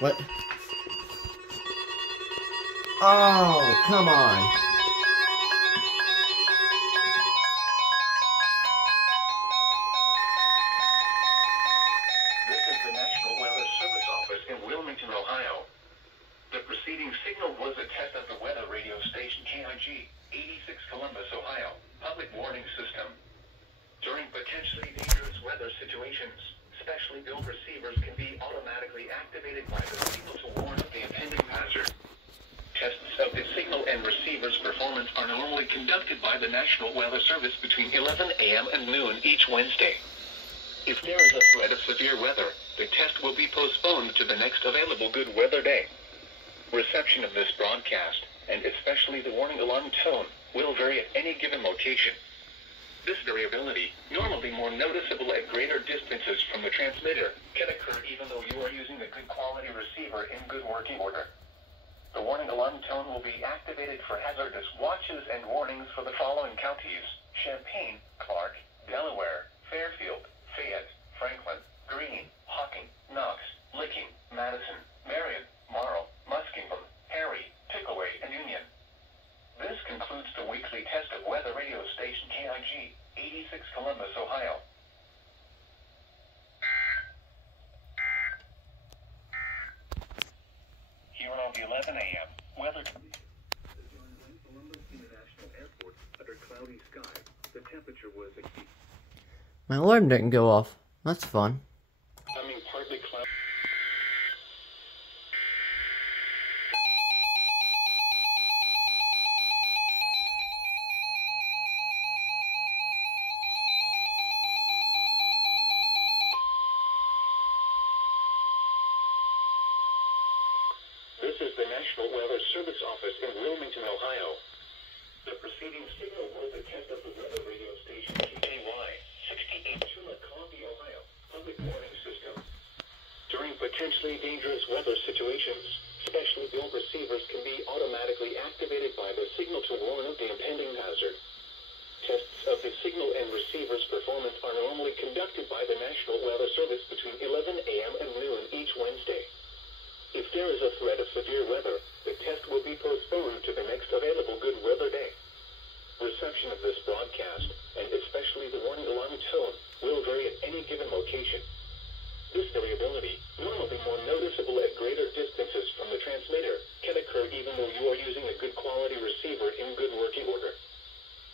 What? Oh, come on. This is the National Weather Service Office in Wilmington, Ohio. The preceding signal was a test of the weather radio station KIG 86 Columbus, Ohio, public warning system. During potentially dangerous weather situations, specially built receivers can be automatically activated by the signal to warn of the impending hazard. Tests of the signal and receiver's performance are normally conducted by the National Weather Service between 11 a.m. and noon each Wednesday. If there is a threat of severe weather, the test will be postponed to the next available good weather day. Reception of this broadcast, and especially the warning alarm tone, will vary at any given location. This variability, normally more noticeable at greater distances from the transmitter, can occur even though you are using a good quality receiver in good working order. The warning alarm tone will be activated for hazardous watches and warnings for the following counties: Champaign, Clark, Delaware, Fairfield, Fayette, Franklin, Greene, Hocking, Knox, Licking, Madison, Marion, Marl, Muskingum, Perry, Pickaway, and Union. This concludes the weekly test of weather radio station KIG 86 Columbus, Ohio. Here on the 11 a.m. weather conditions. Columbus International Airport under cloudy sky. The temperature was a key. My alarm didn't go off. That's fun. Coming partly cloudy. This is the National Weather Service Office in Wilmington, Ohio. The preceding signal was a test of the weather radio station KJY 68 Chula County, Ohio, public warning system. During potentially dangerous weather situations, specially built receivers can be automatically activated by the signal to warn of the impending hazard. Tests of the signal and receiver's performance are normally conducted by the National Weather Service between 11 a.m. and noon each Wednesday. If there is a threat of severe weather, the test will be postponed to the next available good weather day. Reception of this broadcast, and especially the warning alarm tone, will vary at any given location. This variability, normally more noticeable at greater distances from the transmitter, can occur even though you are using a good quality receiver in good working order.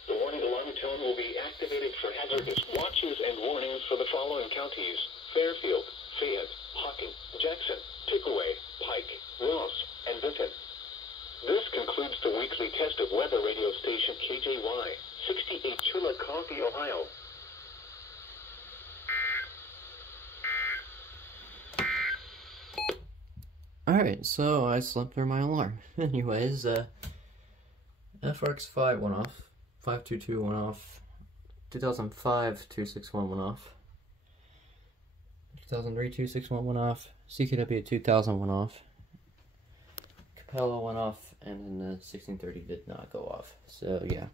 The warning alarm tone will be activated for hazardous watches and warnings for the following counties: Fairfield, Fayette, Hocking, Jackson, Pickaway, Pike, Ross, and Benton. This concludes the weekly test of weather radio station KJY 68 Chula County, Ohio. Alright, so I slept through my alarm. Anyways, FRX5 went off, 522 went off, 2005 261 went off, 2003 261 went off, CKW 2000 went off, Capello went off, and then the 1630 did not go off. So yeah.